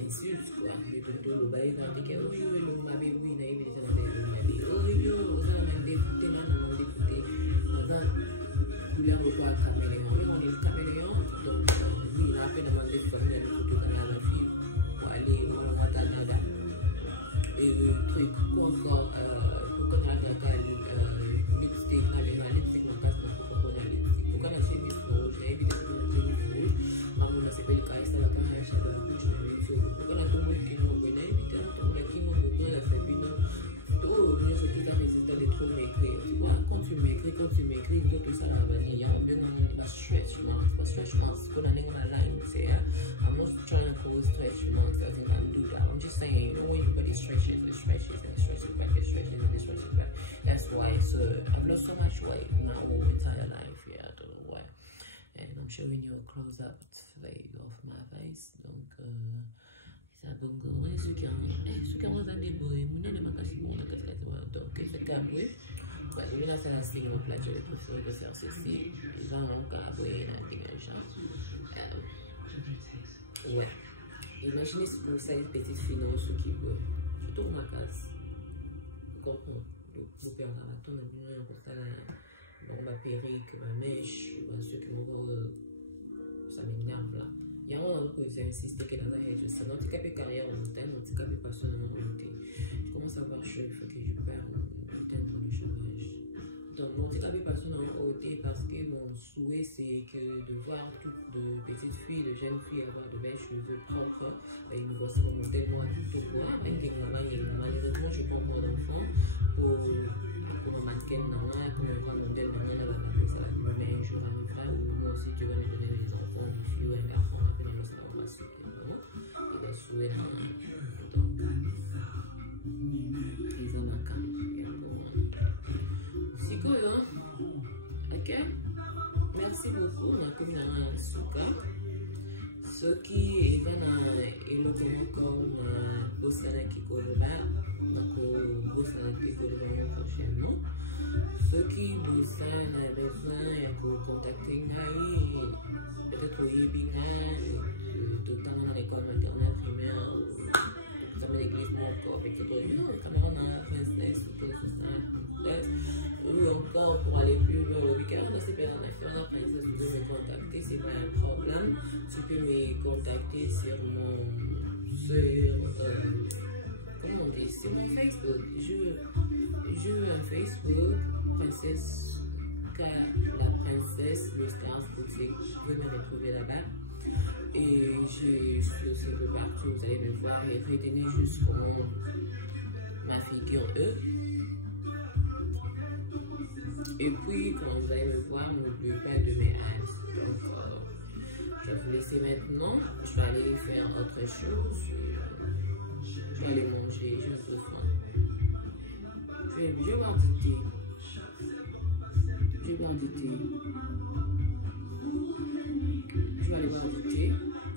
l'insulte, quoi. Mais plutôt, le bail va dire que, oui, le m'avait, oui, il a eu des années, oui, vous avez député, non, député, couleur au quoi, caméléon, on est le caméléon, donc, oui, il a à peine demandé de faire une photo à la fille pour aller au Canada. Et le truc, quoi encore, pour qu'on a lipstick, là, les lipstick, on passe dans le pour la lipstick. Pour qu'on a chemise rouge, j'ai évité de faire une chemise rouge, maman, c'est pas le cas, c'est la première chose, la bouche, la même chose. Pour qu'on a tout le monde qui nous connaît, évité, on a qui nous connaît, la fait bien. Tout, bien sûr, tout a résultat de trop m'écrire. Tu vois, quand tu m'écris, tout ça, la vanille, il y a un bien de stretch marks. But stretch marks, when I on a line, say, I'm not trying to pull stretch marks, I think I'll do that. I'm just saying, you know, when everybody stretches, it stretches, and it stretches back, it stretches, and it stretches back. That's why, so I've lost so much weight my whole entire life, yeah, I don't know why. And I'm showing you a close-up of my face, donc, c'est un bon goût, et ceux qui ont un débrouille, mon nez ne m'a pas si bon, donc, c'est comme oui. Ouais, je vais lancer un signe au plat, je vais préférer de faire ceci, ils ont encore aboué un dégage. Ouais, imaginez si vous savez une petite finance qui veut, je tourne ma casse, comme vous perdez la tonne, on porte ma perruque, ma mèche, ceux qui m'ont ça m'énerve là. Il y a un moment où j'ai insisté que dans un hedge, ça n'a pas carrière en montagne, n'a pas personne en montagne. Je commence à avoir chaud, il faut que je perds mon temps dans le chômage. Donc, mon petit personne en montagne parce que mon souhait c'est que de voir toutes de petites filles, de jeunes filles avoir de belles cheveux propres. Et nous voici mon modèle moi tout au bois, même que malheureusement je ne prends pas d'enfant pour un mannequin, pour un modèle, ça me met un jour à me faire ou moi aussi tu vas me donner des enfants, une fille ou un garçon, après on va se ramasser. Et bien souhait donc ils en ont quand c'est cool, hein? Ok? Merci beaucoup, on a comme un souka. Ce qui est le comme Bossana qui collabore, donc Bossana qui collabore prochainement. Ceux qui Bossana a besoin de contacter peut-être au Yébina, tout le temps dans l'école maternelle primaire, dans l'église, peut-être quand on a la princesse, ou encore pour aller plus vers le week-end, c'est pas la princesse, tu peux me contacter, c'est pas un problème. Tu peux me contacter sur comment on dit, sur mon Facebook. J'ai un Facebook, princesse, la princesse, le Stars Boutique, vous pouvez me retrouver là-bas. Et je suis aussi un peu partout, vous allez me voir et retenez juste comment ma figure E. Et puis, quand vous allez me voir, n'oubliez pas de mes hands. Donc, je vais vous laisser maintenant. Je vais aller faire autre chose. Je vais aller manger, j'ai un peu faim. Je vais boire du thé. Je vais boire du thé. Je vais aller boire du thé.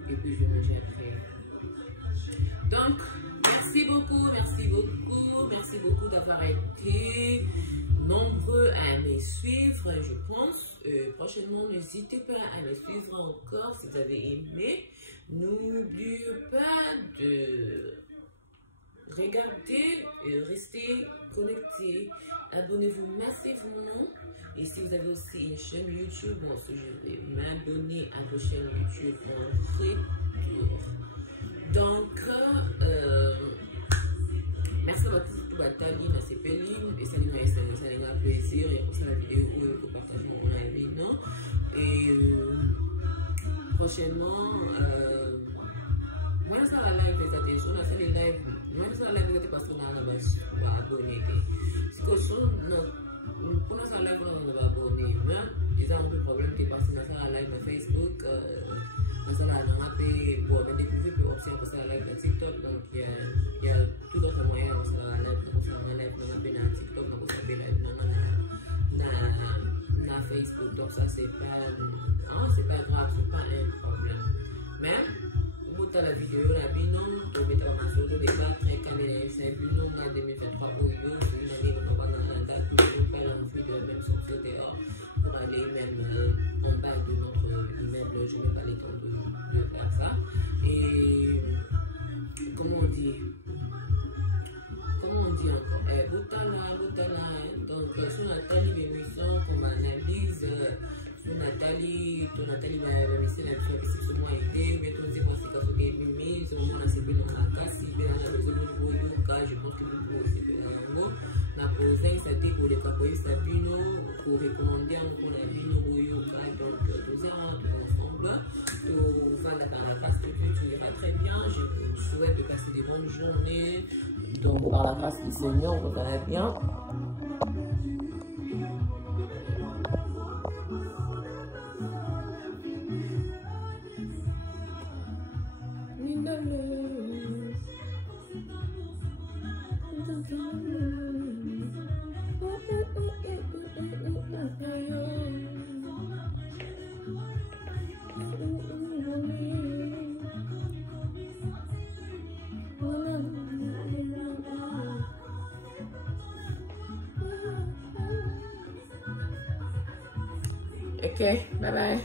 Et puis, je vais manger après. Donc, merci beaucoup d'avoir été nombreux à me suivre, je pense. Prochainement, n'hésitez pas à me suivre encore si vous avez aimé. N'oubliez pas de regarder, rester connecté. Abonnez-vous massivement. Et si vous avez aussi une chaîne YouTube, bon, je vais m'abonner à vos chaînes YouTube en retour. Donc, merci beaucoup pour votre Tali, c'est Péline, et ça nous a un plaisir, et pour ça la vidéo où vous partagez mon avis, non? Et prochainement, moi, ça la live, les attentions, on a fait les lives, moi, ça la live, vous êtes passé dans la base, vous va abonner. Ce que sont, non, pour nous, ça la live, on va abonner, mais ils ont un peu de problème, tu es passé dans la live de Facebook, nous allons découvrir plus options pour ça live sur TikTok. Donc il y a tout d'autres moyens pour ça live, dans TikTok, dans Facebook. Donc ça c'est pas grave, c'est pas un problème. Mais pour la vidéo la binon, tu peux t'avancer au débat très calme. C'est binon en 2023 pour une année on va dans l'agenda pour ne pas l'envie de même sortir dehors pour aller même en bas de notre immeuble. Je n'ai pas le temps de faire ça. Et comment on dit encore Boutala. Donc sur Nathalie l'émission qu'on analyse sur Nathalie va laisser la fois que c'est moi idée mais tout moi c'est quand j'ai mis c'est moi c'est bien dans la casse c'est bien dans la maison de cas je pense que vous pouvez aussi bien dans la posé ça dit pour les capoyer ça bino pour recommander pour la bino boyoka donc tout ça ensemble tout va dans la grâce de Dieu tu iras très bien. Je vous souhaite de passer des bonnes journées. Donc par la grâce du Seigneur vous allez bien. Okay, bye bye.